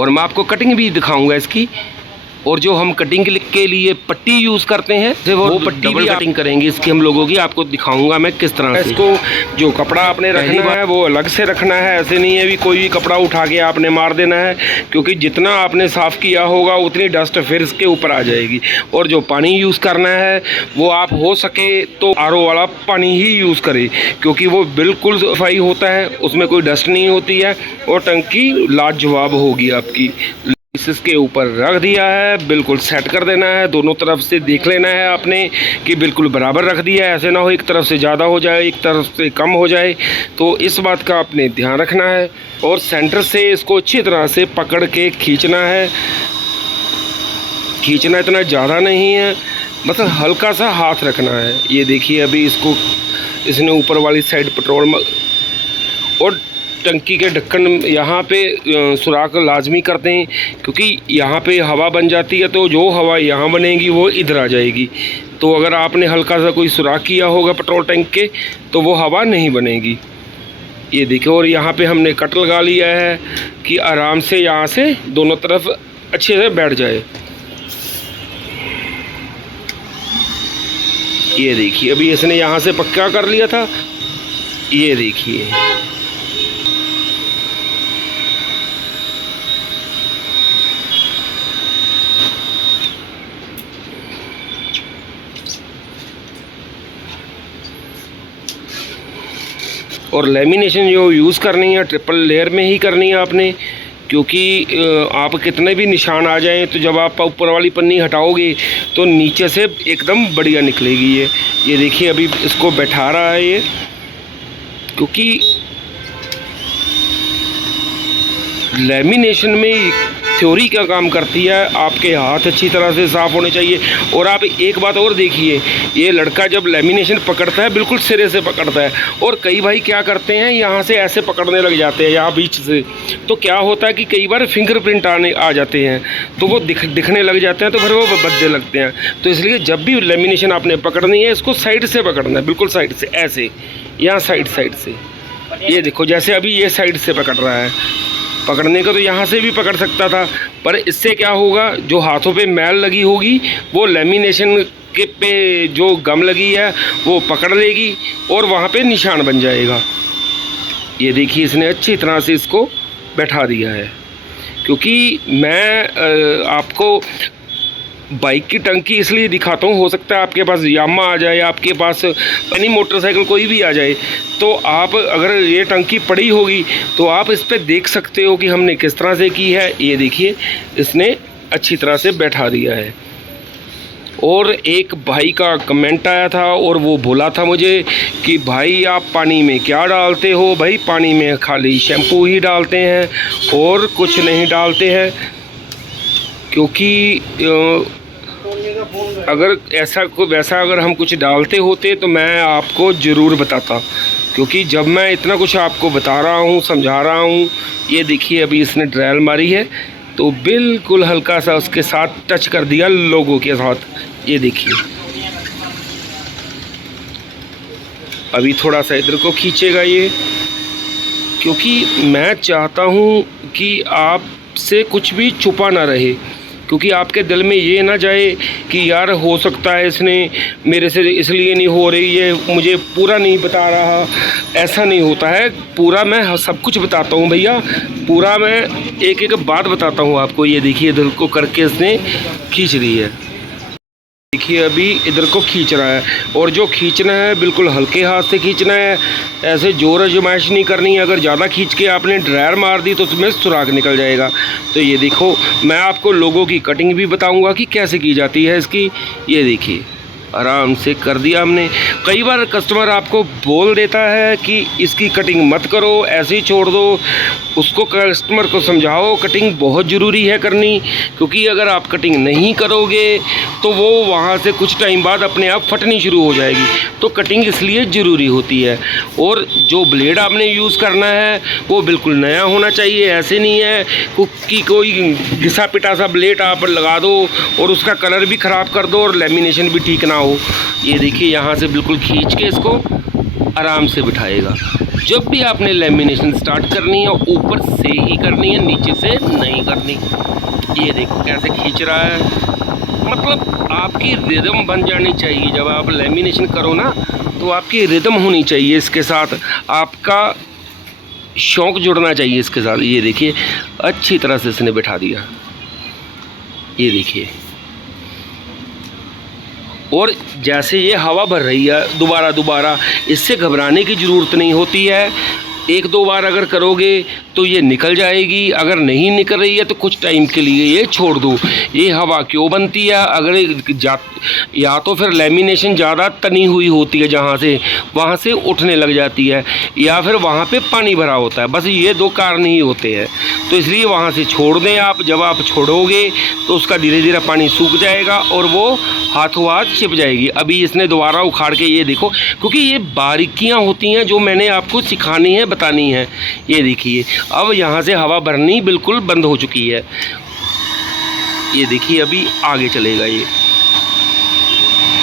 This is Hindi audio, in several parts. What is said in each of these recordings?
और मैं आपको कटिंग भी दिखाऊंगा इसकी। और जो हम कटिंग के लिए पट्टी यूज़ करते हैं वो पट्टी भी कटिंग करेंगे इसकी हम लोगों की, आपको दिखाऊंगा मैं किस तरह से। इसको जो कपड़ा आपने रखना है वो अलग से रखना है, ऐसे नहीं है भी कोई भी कपड़ा उठा के आपने मार देना है, क्योंकि जितना आपने साफ़ किया होगा उतनी डस्ट फिर इसके ऊपर आ जाएगी। और जो पानी यूज़ करना है वो आप हो सके तो RO वाला पानी ही यूज़ करें, क्योंकि वो बिल्कुल सफाई होता है, उसमें कोई डस्ट नहीं होती है और टंकी लाजवाब होगी आपकी। इसके ऊपर रख दिया है, बिल्कुल सेट कर देना है, दोनों तरफ से देख लेना है आपने कि बिल्कुल बराबर रख दिया है, ऐसे ना हो एक तरफ से ज़्यादा हो जाए एक तरफ से कम हो जाए, तो इस बात का आपने ध्यान रखना है। और सेंटर से इसको अच्छी तरह से पकड़ के खींचना है, खींचना इतना ज़्यादा नहीं है, मतलब हल्का सा हाथ रखना है। ये देखिए अभी इसने ऊपर वाली साइड पेट्रोल और टंकी के ढक्कन यहाँ पे सुराख लाजमी करते हैं, क्योंकि यहाँ पे हवा बन जाती है, तो जो हवा यहाँ बनेगी वो इधर आ जाएगी। तो अगर आपने हल्का सा कोई सुराख किया होगा पेट्रोल टैंक के तो वो हवा नहीं बनेगी। ये देखिए, और यहाँ पे हमने कट लगा लिया है कि आराम से यहाँ से दोनों तरफ अच्छे से बैठ जाए। ये देखिए अभी इसने यहाँ से पक्का कर लिया था, ये देखिए। और लेमिनेशन जो यूज़ करनी है ट्रिपल लेयर में ही करनी है आपने, क्योंकि आप कितने भी निशान आ जाएं तो जब आप ऊपर वाली पन्नी हटाओगे तो नीचे से एकदम बढ़िया निकलेगी। ये देखिए अभी इसको बैठा रहा है ये, क्योंकि लेमिनेशन में थ्योरी क्या काम करती है, आपके हाथ अच्छी तरह से साफ़ होने चाहिए। और आप एक बात और देखिए, ये लड़का जब लेमिनेशन पकड़ता है बिल्कुल सिरे से पकड़ता है, और कई भाई क्या करते हैं यहाँ से ऐसे पकड़ने लग जाते हैं यहाँ बीच से, तो क्या होता है कि कई बार फिंगरप्रिंट आ जाते हैं, तो वो दिखने लग जाते हैं, तो फिर वो भद्दे लगते हैं। तो इसलिए जब भी लेमिनेशन आपने पकड़नी है इसको साइड से पकड़ना है, बिल्कुल साइड से, ऐसे यहाँ साइड से। ये देखो जैसे अभी ये साइड से पकड़ रहा है, पकड़ने का तो यहाँ से भी पकड़ सकता था, पर इससे क्या होगा, जो हाथों पे मैल लगी होगी वो लेमिनेशन के पे जो गम लगी है वो पकड़ लेगी और वहाँ पे निशान बन जाएगा। ये देखिए इसने अच्छी तरह से इसको बैठा दिया है, क्योंकि मैं आपको बाइक की टंकी इसलिए दिखाता हूँ, हो सकता है आपके पास यामा आ जाए, आपके पास एनी मोटरसाइकिल कोई भी आ जाए, तो आप अगर ये टंकी पड़ी होगी तो आप इस पर देख सकते हो कि हमने किस तरह से की है। ये देखिए इसने अच्छी तरह से बैठा दिया है। और एक भाई का कमेंट आया था और वो बोला था मुझे कि भाई आप पानी में क्या डालते हो। भाई पानी में खाली शैम्पू ही डालते हैं और कुछ नहीं डालते हैं, क्योंकि अगर ऐसा वैसा अगर हम कुछ डालते होते तो मैं आपको ज़रूर बताता, क्योंकि जब मैं इतना कुछ आपको बता रहा हूँ, समझा रहा हूँ। ये देखिए अभी इसने ड्रैल मारी है तो बिल्कुल हल्का सा उसके साथ टच कर दिया लोगों के साथ। ये देखिए अभी थोड़ा सा इधर को खींचेगा ये, क्योंकि मैं चाहता हूँ कि आपसे कुछ भी छुपा ना रहे, क्योंकि आपके दिल में ये ना जाए कि यार हो सकता है इसने मेरे से इसलिए नहीं हो रही है, मुझे पूरा नहीं बता रहा। ऐसा नहीं होता है, पूरा मैं सब कुछ बताता हूँ भैया, पूरा मैं एक एक बात बताता हूँ आपको। ये देखिए इधर को करके इसने खींच दी है, देखिए अभी इधर को खींच रहा है, और जो खींचना है बिल्कुल हल्के हाथ से खींचना है, ऐसे जोर आजमाइश नहीं करनी है। अगर ज़्यादा खींच के आपने ड्रायर मार दी तो उसमें सुराख निकल जाएगा। तो ये देखो मैं आपको लोगों की कटिंग भी बताऊंगा कि कैसे की जाती है इसकी। ये देखिए आराम से कर दिया हमने। कई बार कस्टमर आपको बोल देता है कि इसकी कटिंग मत करो, ऐसे ही छोड़ दो। उसको कस्टमर को समझाओ कटिंग बहुत ज़रूरी है करनी, क्योंकि अगर आप कटिंग नहीं करोगे तो वो वहाँ से कुछ टाइम बाद अपने आप फटनी शुरू हो जाएगी। तो कटिंग इसलिए ज़रूरी होती है। और जो ब्लेड आपने यूज़ करना है वो बिल्कुल नया होना चाहिए, ऐसे नहीं है कि कोई घिसा पिटा सा ब्लेड आप लगा दो और उसका कलर भी ख़राब कर दो और लेमिनेशन भी ठीक ना हो। ये देखिए यहाँ से बिल्कुल खींच के इसको आराम से बिठाएगा। जब भी आपने लेमिनेशन स्टार्ट करनी है ऊपर से ही करनी है, नीचे से नहीं करनी। ये देखो कैसे खींच रहा है, मतलब आपकी रिदम बन जानी चाहिए। जब आप लेमिनेशन करो ना तो आपकी रिदम होनी चाहिए, इसके साथ आपका शौक जुड़ना चाहिए इसके साथ। ये देखिए अच्छी तरह से इसने बिठा दिया, ये देखिए। और जैसे ये हवा भर रही है दोबारा दोबारा, इससे घबराने की ज़रूरत नहीं होती है। एक दो बार अगर करोगे तो ये निकल जाएगी, अगर नहीं निकल रही है तो कुछ टाइम के लिए ये छोड़ दो। ये हवा क्यों बनती है, अगर या तो फिर लेमिनेशन ज़्यादा तनी हुई होती है जहाँ से, वहाँ से उठने लग जाती है, या फिर वहाँ पे पानी भरा होता है, बस ये दो कारण ही होते हैं। तो इसलिए वहाँ से छोड़ दें आप। जब आप छोड़ोगे तो उसका धीरे धीरे पानी सूख जाएगा और वो हाथों हाथ छिप जाएगी। अभी इसने दोबारा उखाड़ के, ये देखो, क्योंकि ये बारीकियाँ होती हैं जो मैंने आपको सिखानी है, बतानी है। ये देखिए अब यहाँ से हवा भरनी बिल्कुल बंद हो चुकी है। ये देखिए अभी आगे चलेगा ये।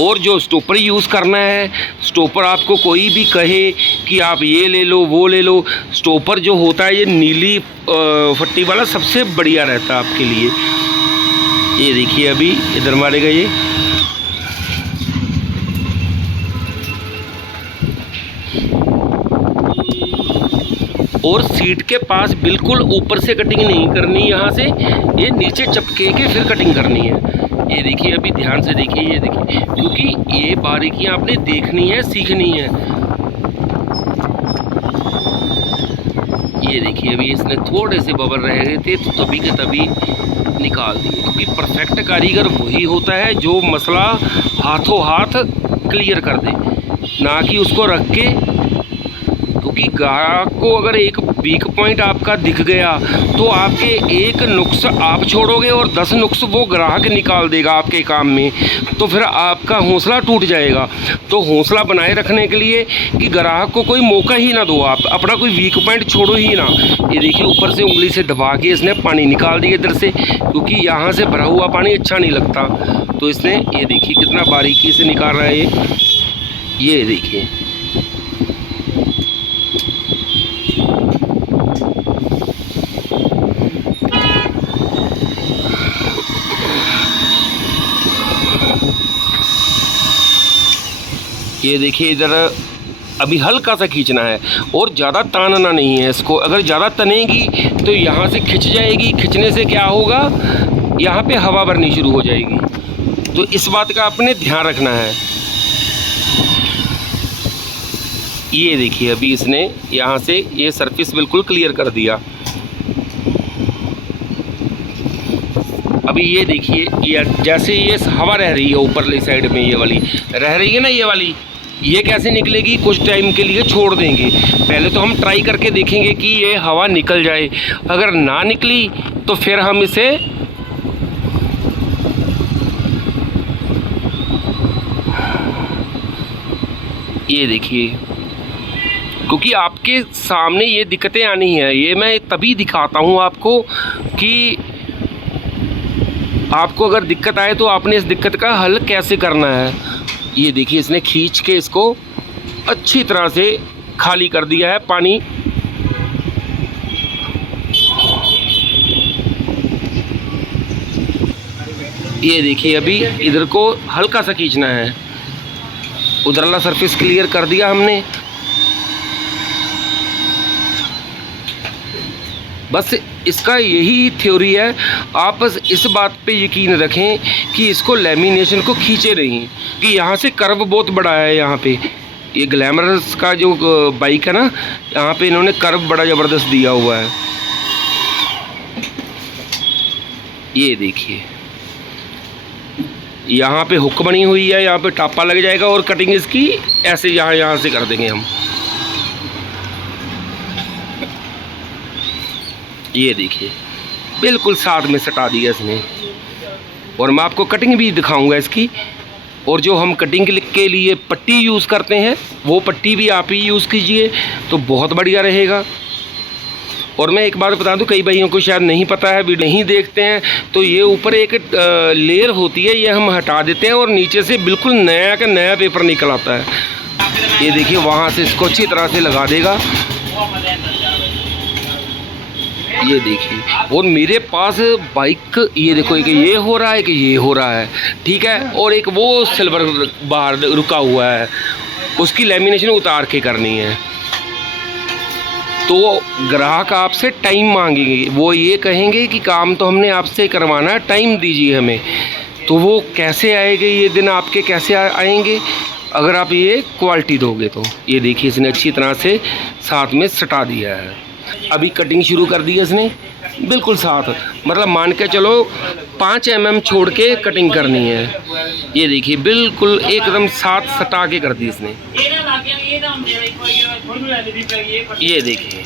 और जो स्टॉपर यूज़ करना है, स्टॉपर आपको कोई भी कहे कि आप ये ले लो वो ले लो, स्टॉपर जो होता है ये नीली फट्टी वाला सबसे बढ़िया रहता है आपके लिए। ये देखिए अभी इधर मारेगा ये। और सीट के पास बिल्कुल ऊपर से कटिंग नहीं करनी, यहाँ से ये नीचे चपके के फिर कटिंग करनी है। ये देखिए अभी ध्यान से देखिए, ये देखिए, क्योंकि ये बारीकियाँ आपने देखनी है, सीखनी है। ये देखिए अभी इसने थोड़े से बबल रह गए थे तो तभी के तभी निकाल दिए, क्योंकि परफेक्ट कारीगर वही होता है जो मसला हाथों हाथ क्लियर कर दे, ना कि उसको रख के। क्योंकि ग्राहक को अगर एक वीक पॉइंट आपका दिख गया तो आपके एक नुक्स आप छोड़ोगे और 10 नुक्स वो ग्राहक निकाल देगा आपके काम में, तो फिर आपका हौसला टूट जाएगा। तो हौसला बनाए रखने के लिए कि ग्राहक को कोई मौका ही ना दो, आप अपना कोई वीक पॉइंट छोड़ो ही ना। ये देखिए ऊपर से उंगली से दबा के इसने पानी निकाल दिया इधर से, क्योंकि यहाँ से भरा हुआ पानी अच्छा नहीं लगता। तो इसने, ये देखिए कितना बारीकी से निकाल रहा है ये देखिए। ये देखिए इधर अभी हल्का सा खींचना है और ज़्यादा तानना नहीं है इसको। अगर ज़्यादा तनेगी तो यहाँ से खिंच जाएगी, खिंचने से क्या होगा, यहाँ पे हवा भरनी शुरू हो जाएगी। तो इस बात का आपने ध्यान रखना है। ये देखिए अभी इसने यहाँ से ये सरफेस बिल्कुल क्लियर कर दिया। अभी ये देखिए, ये जैसे ये हवा रह रही है ऊपरली साइड में, ये वाली रह रही है ना, ये वाली, ये कैसे निकलेगी, कुछ टाइम के लिए छोड़ देंगे। पहले तो हम ट्राई करके देखेंगे कि ये हवा निकल जाए। अगर ना निकली तो फिर हम इसे ये देखिए, क्योंकि आपके सामने ये दिक्कतें आनी हैं। ये मैं तभी दिखाता हूँ आपको कि आपको अगर दिक्कत आए तो आपने इस दिक्कत का हल कैसे करना है। ये देखिए इसने खींच के इसको अच्छी तरह से खाली कर दिया है पानी। ये देखिए अभी इधर को हल्का सा खींचना है, उधर वाला सरफेस क्लियर कर दिया हमने। बस इसका यही थ्योरी है। आप बस इस बात पे यकीन रखें कि इसको लेमिनेशन को खींचे नहीं, कि यहाँ से कर्व बहुत बड़ा है। यहाँ पे ये ग्लैमरस का जो बाइक है ना, यहाँ पे इन्होंने कर्व बड़ा ज़बरदस्त दिया हुआ है। ये देखिए यहाँ पे हुक बनी हुई है, यहाँ पे टापा लग जाएगा और कटिंग इसकी ऐसे यहाँ से कर देंगे हम। ये देखिए बिल्कुल साथ में सटा दिया इसने। और मैं आपको कटिंग भी दिखाऊंगा इसकी। और जो हम कटिंग के लिए पट्टी यूज़ करते हैं वो पट्टी भी आप ही यूज़ कीजिए तो बहुत बढ़िया रहेगा। और मैं एक बात बता दूं, कई भाइयों को शायद नहीं पता है, वीडियो नहीं देखते हैं, तो ये ऊपर एक लेयर होती है, ये हम हटा देते हैं और नीचे से बिल्कुल नया का नया पेपर निकल आता है। ये देखिए वहाँ से इसको अच्छी तरह से लगा देगा। ये देखिए, और मेरे पास बाइक ये देखो, एक ये हो रहा है कि ये हो रहा है, ठीक है, और एक वो सिल्वर बाहर रुका हुआ है, उसकी लेमिनेशन उतार के करनी है। तो ग्राहक आपसे टाइम मांगेंगे, वो ये कहेंगे कि काम तो हमने आपसे करवाना है, टाइम दीजिए हमें। तो वो कैसे आएंगे ये दिन आपके, कैसे आएंगे अगर आप ये क्वालिटी दोगे तो। ये देखिए इसने अच्छी तरह से साथ में सटा दिया है। अभी कटिंग शुरू कर दी है इसने बिल्कुल साथ, मतलब मान के चलो 5 mm छोड़ के कटिंग करनी है। ये देखिए बिल्कुल एकदम साथ सटा के कर दी इसने। ये देखिए,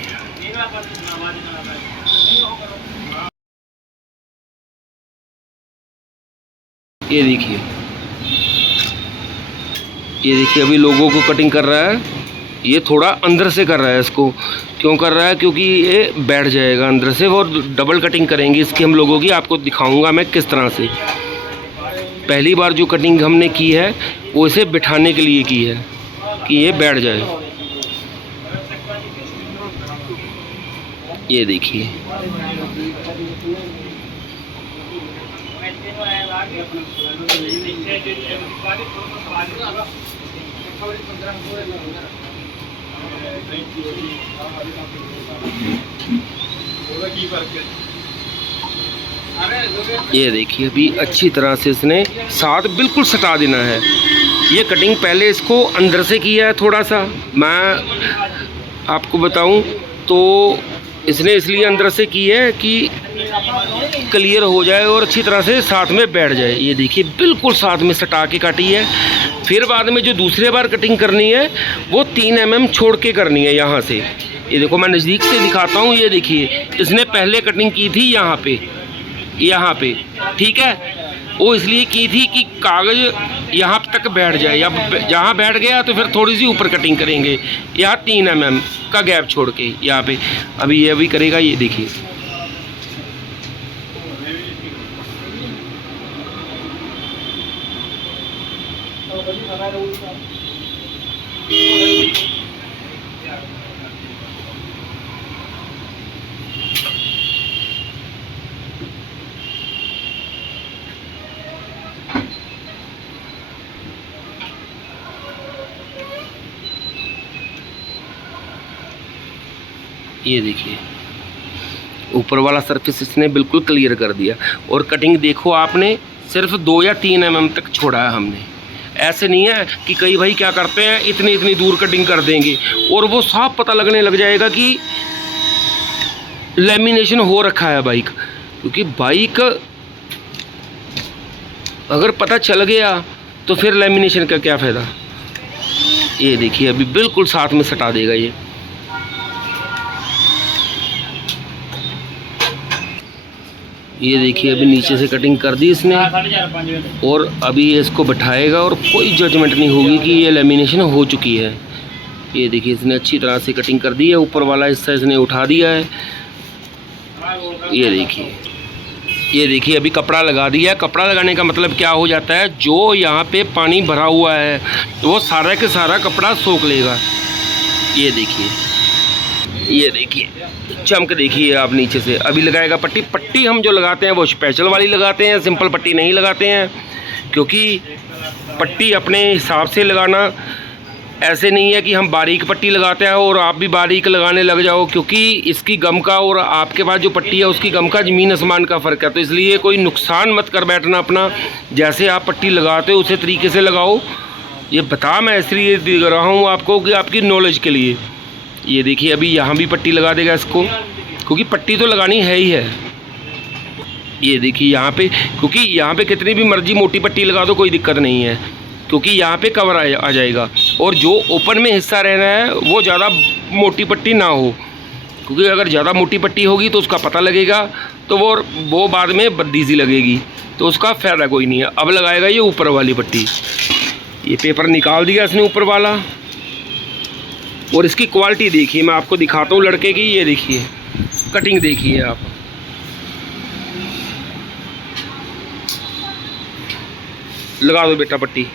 ये देखिए, ये देखिए अभी लोगों को कटिंग कर रहा है। ये थोड़ा अंदर से कर रहा है, इसको क्यों कर रहा है, क्योंकि ये बैठ जाएगा अंदर से। और डबल कटिंग करेंगे इसकी हम लोगों की, आपको दिखाऊंगा मैं किस तरह से। पहली बार जो कटिंग हमने की है वो इसे बिठाने के लिए की है कि ये बैठ जाए। ये देखिए, ये देखिए अभी अच्छी तरह से इसने साथ बिल्कुल सटा देना है। ये कटिंग पहले इसको अंदर से किया है थोड़ा सा, मैं आपको बताऊं तो इसने इसलिए अंदर से की है कि क्लियर हो जाए और अच्छी तरह से साथ में बैठ जाए। ये देखिए बिल्कुल साथ में सटा के काटी है। फिर बाद में जो दूसरे बार कटिंग करनी है वो 3 mm छोड़ के करनी है यहाँ से। ये देखो मैं नज़दीक से दिखाता हूँ। ये देखिए इसने पहले कटिंग की थी यहाँ पे, ठीक है, वो इसलिए की थी कि कागज़ यहाँ तक बैठ जाए, या जहाँ बैठ गया तो फिर थोड़ी सी ऊपर कटिंग करेंगे, यहाँ 3 mm का गैप छोड़ के यहाँ पे। अभी ये अभी करेगा, ये देखिए। ये देखिए ऊपर वाला सरफेस इसने बिल्कुल क्लियर कर दिया। और कटिंग देखो आपने सिर्फ 2 या 3 mm तक छोड़ा है हमने। ऐसे नहीं है कि कई भाई क्या करते हैं इतनी दूर कटिंग कर देंगे और वो साफ पता लगने लग जाएगा कि लेमिनेशन हो रखा है बाइक। क्योंकि बाइक अगर पता चल गया तो फिर लेमिनेशन का क्या फ़ायदा। ये देखिए अभी बिल्कुल साथ में सटा देगा ये। ये देखिए अभी नीचे से कटिंग कर दी इसने और अभी इसको बैठाएगा और कोई जजमेंट नहीं होगी कि ये लेमिनेशन हो चुकी है। ये देखिए इसने अच्छी तरह से कटिंग कर दी है। ऊपर वाला हिस्सा इसने उठा दिया है। ये देखिए अभी कपड़ा लगा दिया। कपड़ा लगाने का मतलब क्या हो जाता है, जो यहाँ पे पानी भरा हुआ है तो वो सारा के सारा कपड़ा सोख लेगा। ये देखिए चमक देखिए आप नीचे से। अभी लगाएगा पट्टी। पट्टी हम जो लगाते हैं वो स्पेशल वाली लगाते हैं, सिंपल पट्टी नहीं लगाते हैं। क्योंकि पट्टी अपने हिसाब से लगाना, ऐसे नहीं है कि हम बारीक पट्टी लगाते हैं और आप भी बारीक लगाने लग जाओ। क्योंकि इसकी गम का और आपके पास जो पट्टी है उसकी गम का ज़मीन आसमान का फ़र्क है। तो इसलिए कोई नुकसान मत कर बैठना अपना। जैसे आप पट्टी लगाते हो उसी तरीके से लगाओ। ये बता मैं इसलिए दे रहा हूँ आपको कि आपकी नॉलेज के लिए। ये देखिए अभी यहाँ भी पट्टी लगा देगा इसको, क्योंकि पट्टी तो लगानी है ही है। ये देखिए यहाँ पे, क्योंकि यहाँ पे कितनी भी मर्जी मोटी पट्टी लगा दो कोई दिक्कत नहीं है, क्योंकि यहाँ पे कवर आ जाएगा। और जो ओपन में हिस्सा रहना है वो ज़्यादा मोटी पट्टी ना हो, क्योंकि अगर ज़्यादा मोटी पट्टी होगी तो उसका पता लगेगा तो वो बाद में बदीसी लगेगी, तो उसका फ़ायदा कोई नहीं है। अब लगाएगा ये ऊपर वाली पट्टी। ये पेपर निकाल दिया इसने ऊपर वाला। और इसकी क्वालिटी देखिए, मैं आपको दिखाता हूँ लड़के की। ये देखिए कटिंग देखिए आप। लगा दो बेटा पट्टी।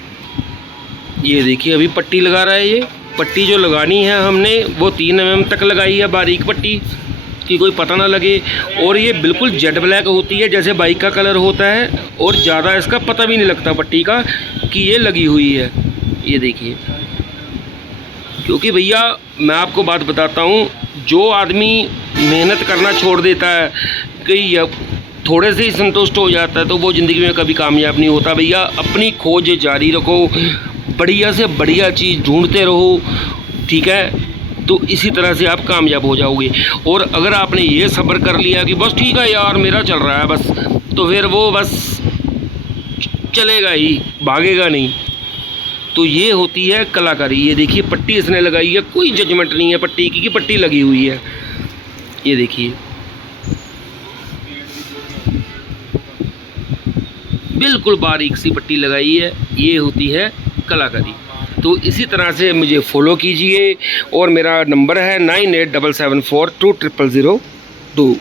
ये देखिए अभी पट्टी लगा रहा है। ये पट्टी जो लगानी है हमने वो 3 mm तक लगाई है, बारीक पट्टी कि कोई पता ना लगे। और ये बिल्कुल जेट ब्लैक होती है जैसे बाइक का कलर होता है, और ज़्यादा इसका पता भी नहीं लगता पट्टी का कि ये लगी हुई है। ये देखिए, क्योंकि भैया मैं आपको बात बताता हूँ, जो आदमी मेहनत करना छोड़ देता है कि थोड़े से ही संतुष्ट हो जाता है तो वो ज़िंदगी में कभी कामयाब नहीं होता। भैया अपनी खोज जारी रखो, बढ़िया से बढ़िया चीज़ ढूंढते रहो, ठीक है, तो इसी तरह से आप कामयाब हो जाओगे। और अगर आपने ये सब्र कर लिया कि बस ठीक है यार मेरा चल रहा है बस, तो फिर वो बस चलेगा ही, भागेगा नहीं। तो ये होती है कलाकारी। ये देखिए पट्टी इसने लगाई है, कोई जजमेंट नहीं है पट्टी की कि पट्टी लगी हुई है। ये देखिए बिल्कुल बारीक सी पट्टी लगाई है, ये होती है कलाकारी। तो इसी तरह से मुझे फॉलो कीजिए, और मेरा नंबर है 9877420002।